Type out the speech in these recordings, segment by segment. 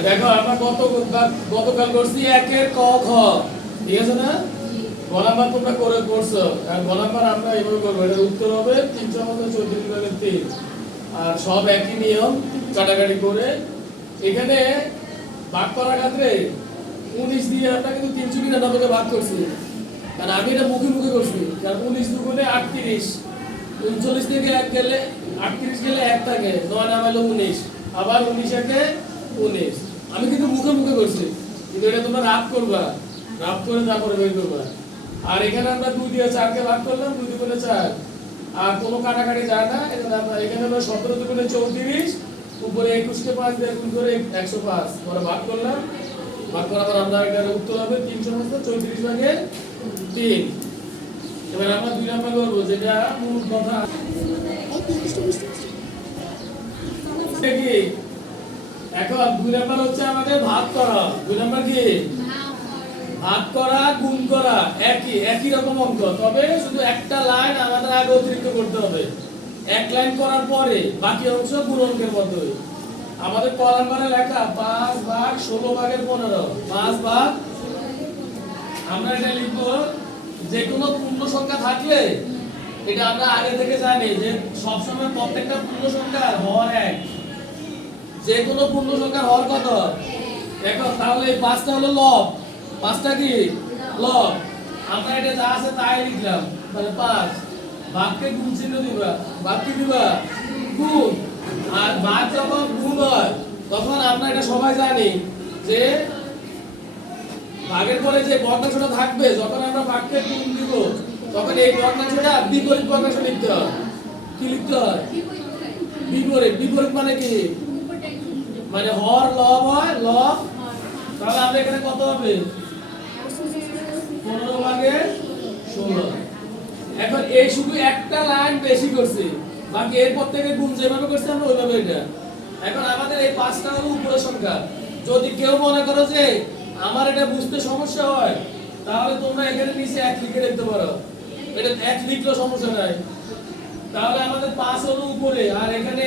দেখো, আমরা গত গতকাল করছি একের ক খ ঠিক আছে না? গ নাম্বার তোমরা করে করছ আর গ নাম্বার আমরা এইভাবে করব। এটার উত্তর হবে তিনশো মতো চৌত্রিশ ভাগের তিন। আর সব একই নিয়ম, কাটাকাটি করে। এখানে ভাগ করার ক্ষেত্রে উনিশ দিয়ে আমরা কিন্তু তিনশো নিরানব্বইকে ভাগ করছি। কারণ আমি এটা মুখে মুখে করছি। কারণ উনিশ দুগুণে আটত্রিশ। উনচল্লিশ থেকে এক গেলে আটত্রিশ গেলে এক থাকে। নয় নাম উনিশ। আবার উনিশ একে উনিশ আমি কিন্তু মুখে মুখে করছি কিন্তু এটা তোমরা রাত করবা রাত করে তারপরে বের করবা আর এখানে আমরা দুই দিয়ে চারকে ভাগ করলাম দুই দুগুণে চার আর কোনো কাটাকাটি যায় না এখানে আমরা সতেরো দুগুণে চৌত্রিশ উপরে একুশকে পাঁচ দিয়ে গুণ করে একশো পাঁচ পরে ভাগ করলাম ভাগ করার পর আমরা এখানে উত্তর হবে তিনশো মতো চৌত্রিশ ভাগের তিন এবার আমরা দুই নাম্বার করব যেটা মূল কথা কি এখন দুই নাম্বার হচ্ছে আমাদের ভাগ করা। দুই নাম্বার কি? ভাগ করা, গুণ করা, একই একই রকম অঙ্ক। তবে শুধু একটা লাইন আমাদের আগে অতিরিক্ত করতে হবে। এক লাইন করার পরে বাকি অংশ গুণ অঙ্কের মতোই আমাদের কলাম মানে লেখা, পাঁচ ভাগ ষোলো ভাগের পনেরো। পাঁচ ভাগ, আমরা এটা লিখব যে কোনো পূর্ণ সংখ্যা থাকলে, এটা আমরা আগে থেকে জানি যে সবসময় প্রত্যেকটা পূর্ণ সংখ্যা হর এক। যে কোনো পূর্ণ সংখ্যার হর কত দেখো তাহলে এই পাঁচটা হলো লব। পাঁচটা কি? লব। আমরা এটা যা আছে তাই লিখলাম। মানে পাঁচ। ভাগকে গুণ চিহ্ন দিবা। ভাগ কি দিবা? গুণ। আর ভাগ যখন গুণ হয় তখন আমরা এটা সবাই জানি যে ভাগের পরে যে বর্ণাংশটা থাকবে যখন আমরা ভাগকে গুণ দিব তখন এই বর্ণাংশটা বিপরীত বর্ণাংশ লিখতে হয়। কি লিখতে হয়? বিপরীত। বিপরীত মানে কি? মানে হর, লব হয়, লব। তাহলে আমরা এখানে কত হবে? পনেরো ভাগে ষোলো। এখন এই শুধু একটা লাইন বেশি করছে। বাকি এরপর থেকে গুণ যেভাবে করছে, আমরা ওইভাবে এটা। এখন আমাদের এই পাঁচটা হলো উপরের সংখ্যা। যদি কেউ মনে করো যে আমার এটা বুঝতে সমস্যা হয়, তাহলে তোমরা এখানে নিচে এক লিখে দেখতে পারো। এটা এক লিখলেও সমস্যা নাই। তাহলে আমাদের পাঁচ হলো উপরে, আর এখানে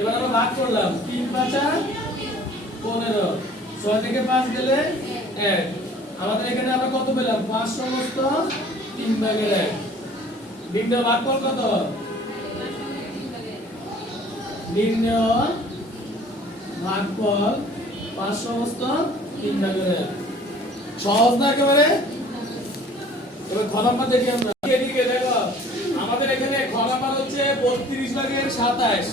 এবার আমরা ভাগ করলাম। তিন, পাঁচা পনেরো। ছয় থেকে পাঁচ গেলে এক। আমাদের এখানে আমরা কত পেলাম? পাঁচ সমস্ত তিন ভাগের এক। নির্ণয় ভাগফল কত? নির্ণয় ভাগফল পাঁচ সমস্ত তিন ভাগের এক। সহজ না একেবারে? এবার নাম্বার দেখি আমরা। এদিকে দেখো, আমাদের এখানে খ হচ্ছে বত্রিশ ভাগের সাতাশ।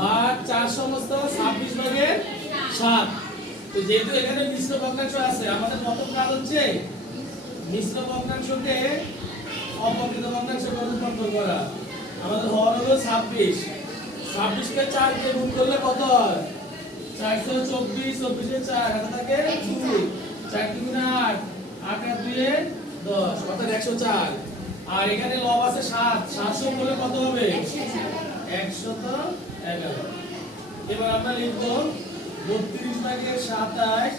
ভাগ চার সমস্ত ছাব্বিশ ভাগের সাত। তো যেহেতু এখানে মিশ্র ভগ্নাংশ আছে, আমাদের প্রথম কাজ হচ্ছে মিশ্র ভগ্নাংশকে অপকৃত ভগ্নাংশে রূপান্তর করা। আমাদের হর হলো ছাব্বিশ। ছাব্বিশকে চার দিয়ে গুণ করলে কত হয়? চারশো চব্বিশ, চব্বিশে চার হাতে থাকে দুই। চার দুগুণে আট আট আর দুয়ে দশ, অর্থাৎ একশো চার। আর এখানে লব আছে সাত সাতশো বলে কত হবে? একশত এবার আমরা লিখব বত্রিশ ভাগের সাতাশ,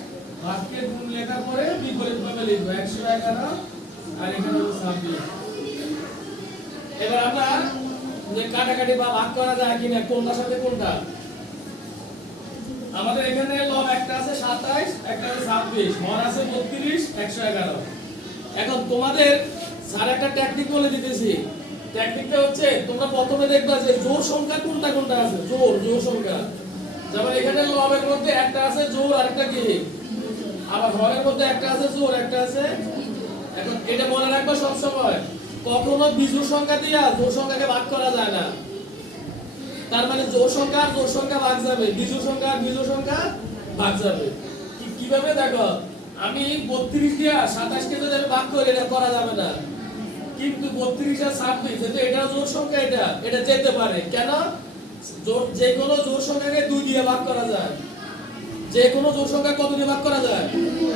ভাগকে গুণ লেখার পরে বিপরীত ভাবে লিখব। একশো এগারো, আর এখানে ছাব্বিশ। এবার আমরা যে কাটাকাটি বা ভাগ করা যায় কিনা, কোনটার সাথে কোনটা? আমাদের এখানে লব একটা আছে সাতাইশ একটা আছে ছাব্বিশ। হর আছে বত্রিশ, একশো এগারো। এখন তোমাদের স্যার একটা টেকনিক বলে দিতেছি। টেকনিকটা হচ্ছে, তোমরা প্রথমে দেখবা যে জোর সংখ্যা কোনটা কোনটা আছে? জোর জোর সংখ্যা। যেমন এখানে লবের মধ্যে একটা আছে জোর আর একটা কি? আবার হরের মধ্যে একটা আছে জোর, একটা আছে? এখন এটা মনে রাখবা সব সময় কখনো বিজোড় সংখ্যা দিয়া জোর সংখ্যাকে ভাগ করা যায় না। তার মানে জোর সংখ্যা আর জোর সংখ্যা ভাগ যাবে। বিজোড় সংখ্যা আর বিজোড় সংখ্যা ভাগ যাবে। কীভাবে? দেখো, আমি বত্রিশ দিয়া সাতাশ কে যদি আমি ভাগ করি, এটা করা যাবে না। কিন্তু বত্রিশ আর ছাব্বিশ যেহেতু এটা জোর সংখ্যা, এটা এটা যেতে পারে। কেন? যে কোনো জোর সংখ্যাকে দুই দিয়ে ভাগ করা যায়। যে কোনো জোর সংখ্যা কত দিয়ে ভাগ করা যায়?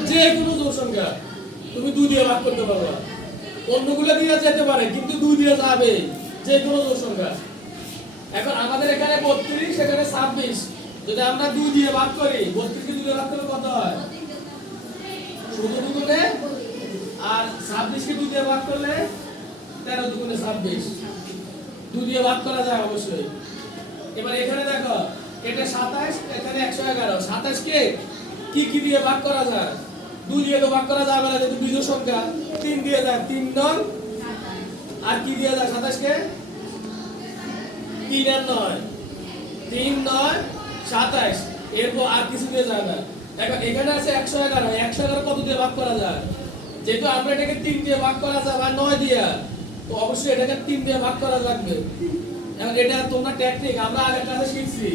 যে কোনো জোর সংখ্যা। তুমি দুই দিয়ে ভাগ করতে পারবা। অন্যগুলো দিয়ে যেতে পারে, কিন্তু দুই দিয়ে যাবে যে কোনো জোর সংখ্যা। এখন আমাদের এখানে বত্রিশ, এখানে ছাব্বিশ। যদি আমরা দুই দিয়ে ভাগ করি, বত্রিশকে দুই দিয়ে ভাগ করলে কত হয়? শুধু দুগুণে? আর ছাব্বিশকে দুই দিয়ে ভাগ করলে তেরো দুগুণে ছাব্বিশ। দুই দিয়ে ভাগ করা যায় অবশ্যই। এবার এখানে দেখো, এটা সাতাশ, এখানে একশো এগারো। সাতাশকে কি? কি দিয়ে ভাগ করা যায়? দুই দিয়ে তো ভাগ করা যাবে না, যেহেতু বিজোড় সংখ্যা। তিন দিয়ে যায় তিন নং আর কি দিয়ে যায় সাতাশকে তিন আর নয়। তিন নয়, সাতাশ। এরপর আর কিছু দিয়ে যায় না। এখন এখানে আছে একশো এগারো। একশো এগারো কত দিয়ে ভাগ করা যায়? যেহেতু আমরা এটাকে তিন দিয়ে ভাগ করা যায় বা নয় দিয়ে। তো অবশ্যই এটাকে তিন দিয়ে ভাগ করা লাগবে। এখন এটা তোমরা টেকনিক আমরা আগের ক্লাসে শিখছি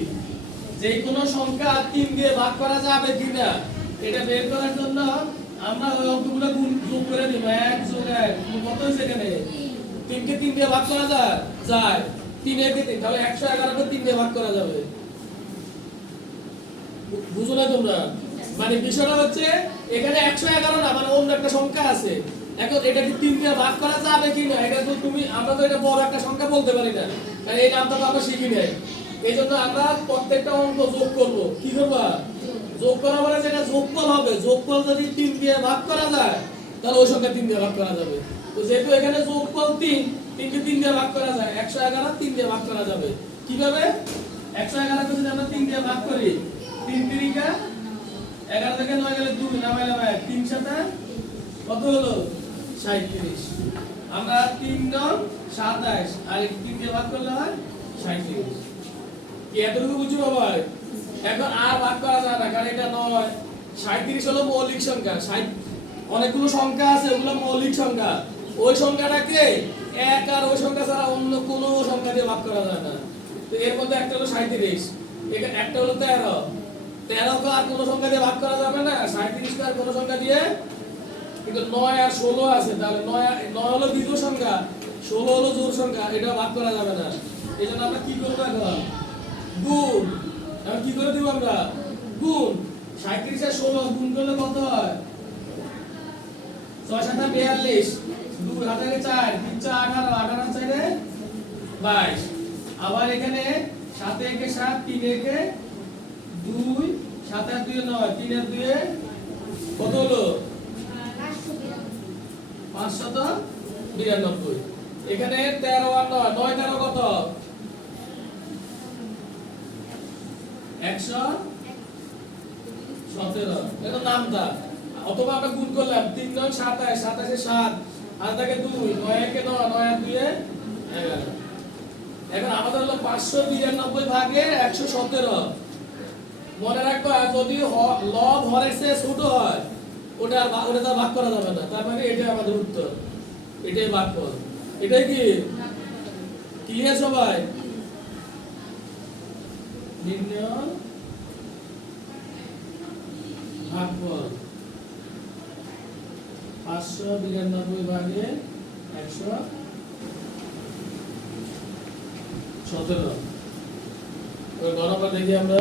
যে কোনো সংখ্যা তিন দিয়ে ভাগ করা যাবে কিনা। এটা বের করার জন্য আমরা ওই অঙ্কগুলো গুণ যোগ করে দিব এক যোগ এক কত হয়েছে এখানে? তিনকে তিন দিয়ে ভাগ করা যায়? যায়। তিন একে তিন, তাহলে একশো এগারোকে তিন দিয়ে ভাগ করা যাবে। বুঝো না তোমরা? মানে বিষয়টা হচ্ছে, এখানে একশো এগারো না মানে অন্য একটা সংখ্যা আছে। এখন এটা কি তিন দিয়ে ভাগ করা যাবে কি না? এটা তো তুমি, আমরা তো এটা বড় একটা সংখ্যা বলতে পারি না। কারণ এই নামটা তো আমরা শিখি নাই। এই জন্য আমরা প্রত্যেকটা অঙ্ক যোগ করব। কি করবা যোগ করা মানে যেটা যোগফল হবে। যোগফল যদি তিন দিয়ে ভাগ করা যায়, তাহলে ওই সংখ্যা তিন দিয়ে ভাগ করা যাবে। তো যেহেতু এখানে যোগফল তিন, তিনকে তিন দিয়ে ভাগ করা যায়। একশো এগারো তিন দিয়ে ভাগ করা যাবে। কীভাবে? একশো এগারোকে যদি আমরা তিন দিয়ে ভাগ করি, তিন তিরিকা এগারো থেকে নয় গেলে দুই নামাইলাম এক। তিন সাথে কত হলো? সাঁত্রিশ আমরা তিন নং সাতাশ আর তিন দিয়ে ভাগ করলে হয় সাঁত্রিশ কি এতটুকু বুঝছ বাবা এখন আর ভাগ করা যায় না, কারণ এটা নয়। সাঁত্রিশ হলো মৌলিক সংখ্যা। অনেকগুলো সংখ্যা আছে, ওগুলো মৌলিক সংখ্যা। ওই সংখ্যাটাকে এক আর ওই সংখ্যা ছাড়া অন্য কোনো সংখ্যা দিয়ে ভাগ করা যায় না। তো এর মধ্যে একটা হলো সাঁত্রিশ একটা হলো তেরো। তেরো কে আর কোনো সংখ্যা দিয়ে ভাগ করা যাবে না। সাঁত্রিশ কে আর কোনো সংখ্যা দিয়ে কিন্তু নয় আর ষোলো আছে, তাহলে নয় নয় হলো বিজোড় সংখ্যা, ষোলো হলো জোড় সংখ্যা এটা ভাগ করা যাবে না। এই জন্য আমরা কি করব এখন? গুণ। এখন কি করে দিব আমরা? গুণ। সাঁত্রিশ আর ষোলো, গুণ করলে কত হয়? ছয় সাত বিয়াল্লিশ। দুই হাজারে চার, তিন চার, আঠারো আঠারো চারে বাইশ। আবার এখানে সাতে একে সাত, তিন একে দুই, সাত আর দুই নয়, তিন আর দুয়ে কত হলো? পাঁচশত বিরানব্বই। এখানে তেরো আর নয় নয় তেরো কত? একশো সতেরো। এটা অথবা আমরা গুণ করলাম, তিন নয়, সাতাশ, সাতাশে সাত আর থাকে দুই, নয় একে নয় নয় আর এখন আমাদের হলো পাঁচশো বিরানব্বই ভাগে একশো সতেরো। মনে রাখবা, যদি লব ছোট হয় ওটা ওটা তো ভাগ করা যাবে না। তার মানে এটাই আমাদের উত্তর। এটাই ভাগ কর। এটাই কি? ক্লিয়ার সবাই? নির্ণয়? ভাগফল পাঁচশো বিরানব্বই ভাগে একশো সতেরো। গণনা দেখি আমরা